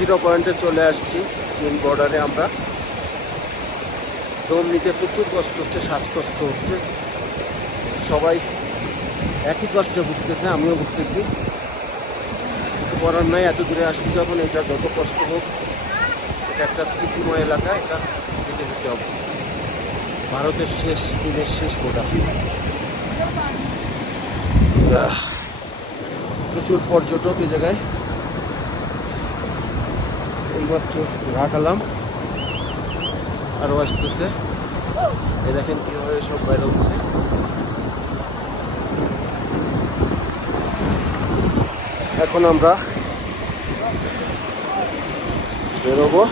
Zero পয়েন্টে চলে আসছি। চীন বর্ডারে আমরা দম নিতে প্রচুর কষ্ট হচ্ছে, শ্বাসকষ্ট হচ্ছে, সবাই একই কষ্টে ভুগতেছে, আমিও ভুগতেছি। কিছু করার নাই, এত দূরে আসছি যখন, এটা যত কষ্ট হোক, এটা একটা স্মৃতিময় এলাকা, এটা দেখে যেতে হবে। ভারতের শেষ দিনের শেষ বর্ডার। প্রচুর পর্যটক এই জায়গায়। এইমাত্র রাখালাম, আরও আসতেছে। এ দেখেন কীভাবে সব বাইরে হচ্ছে। এখন আমরা বেরোবো।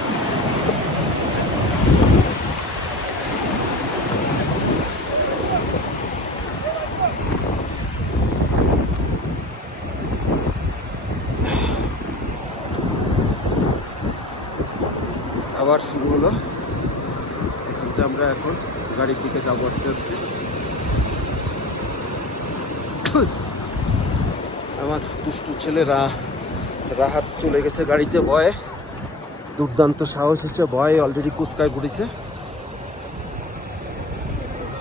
আবার শুরু হলো। এখান আমরা এখন গাড়ির দিকে যাবো আস্তে আস্তে। আমার দুষ্টু ছেলেরা রাহাত চলে গেছে গাড়িতে ভয়ে। দুর্দান্ত সাহস হচ্ছে, ভয়ে অলরেডি কুচকায় পড়েছে।